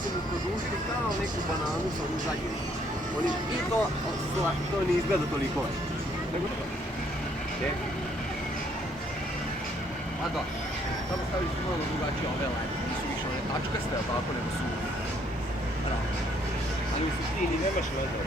si mu produšti kao neku bananu sa onim zadnjim. I to ne izgleda toliko vaš. Pa da, samo staviš malo drugačije ove lajne, nisu više one tačkaste, ali tako, nego su ravne. Ali u suštini nemaš veze.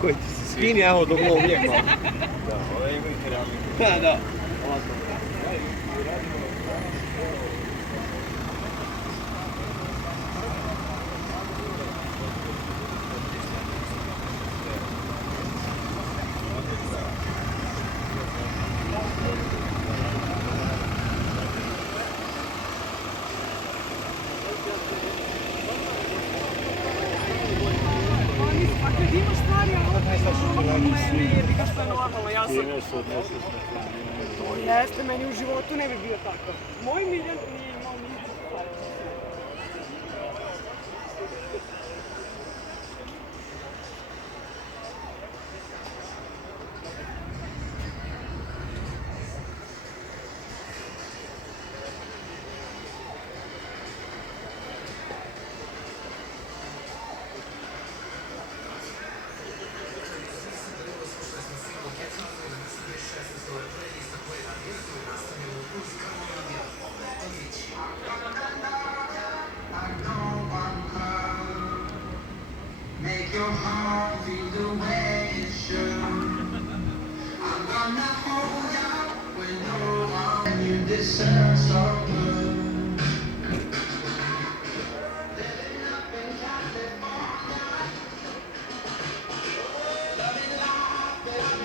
Koji ti se svinja, evo do mog uvijek malo. Da, ove imaju keramiku. Da, ovako. To jeste, meni u životu ne bi bio tako. Moj Miljan nije imao ništa stvari. Make your heart feel the way it should. I'm gonna hold you when no one you deserve so good. Living up in California, loving life that I've been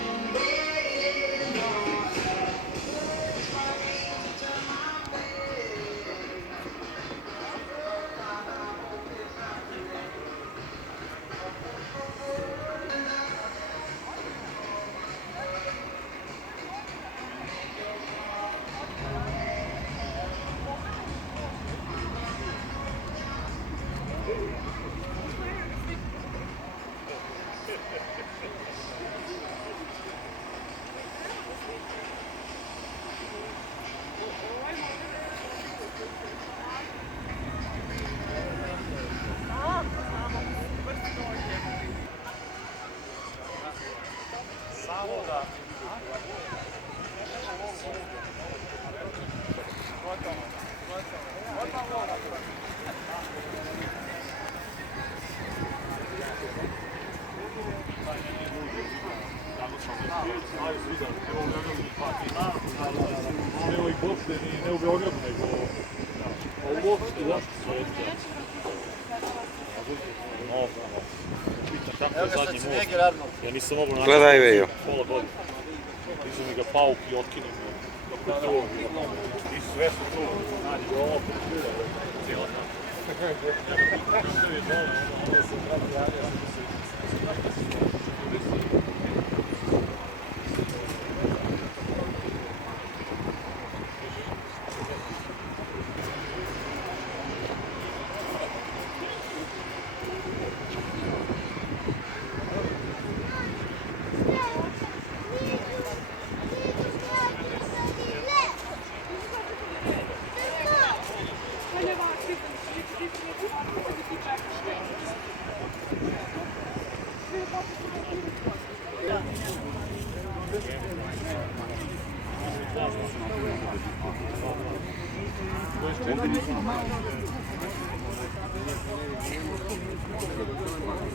waiting for. It's my dream to turn my way. Evo i Bosne, ne u Beogradu, nego u Bosni, da? Pitan kako je zadnji most. Ja nisam mogu naći. Gledaj Vejo. Pola godine. Izu mi ga pauk i otkinem. Kako je to? I sve su tu. Nađi ovo, cijela ta. Ja ga pitan kako je dole, onda se treba javio.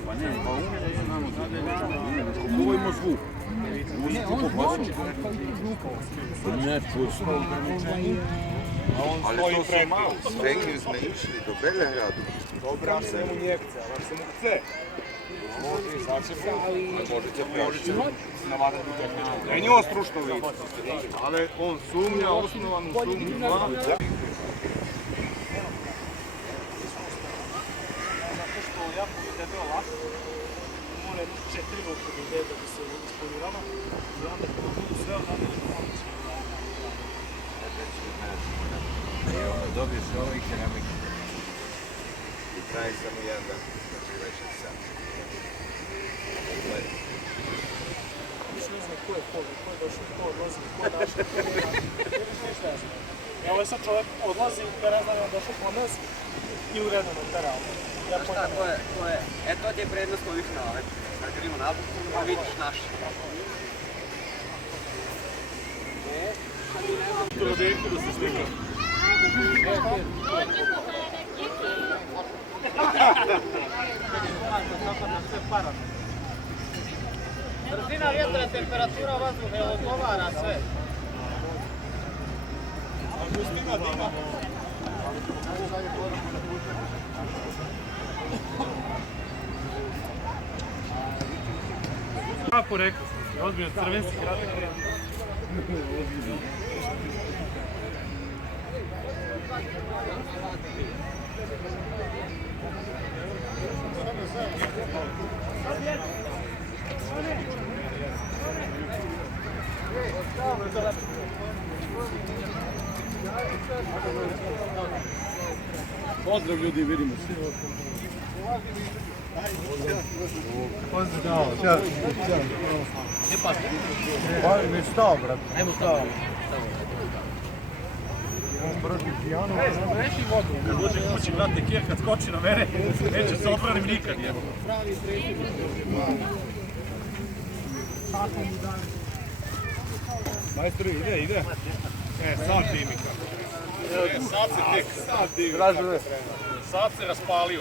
Pa ne, pa umjeli znamo ovo ima zvuk. Ne, on zvuk, kao i ti zvukao. Ne, pusto. Ali to su malo, s nekim smo išli do Belehradu. Dobra se mu njevce, ali se mu chce. Možete navadati u tehničku. Ne je njo stručno lice, ali on sumnja, osnovanu sumnju ima. Zato što jako je debeo lako, mora 4 ruke do debe da se ispolirava i onda kada budu sve odradili pomoći. Dobiješ ovo i keramika. I traje samo jedan dan, znači 26 sati. pogled, ko je došao, ko odlazi, ko je našao, ko je našao. Ništa jasno. I ovaj sad čovjek odlazi, ja ne znam, je on došao kod nas i uredno na terao. Ja Znaš šta, to je, to ti je prednost ovih nalet. Kad vidimo napad, pa vidiš naše. Rodeku da se slika. Brzina vjetra, temperatura vazduha, ne odgovara sve. Kako rekao sam, ozbiljno crvenski kratak. Pozdrav ljudi, vidimo se. Pozdrav, čao. Ne stao, brat. Ajmo stao. Kad dođe kući, brate, Kjer kad skoči na mene, neće se odbranim nikad, jebo. Majstor, ide. Sad dimi kako. Sad se tek, sad dimi. Sad se raspalio,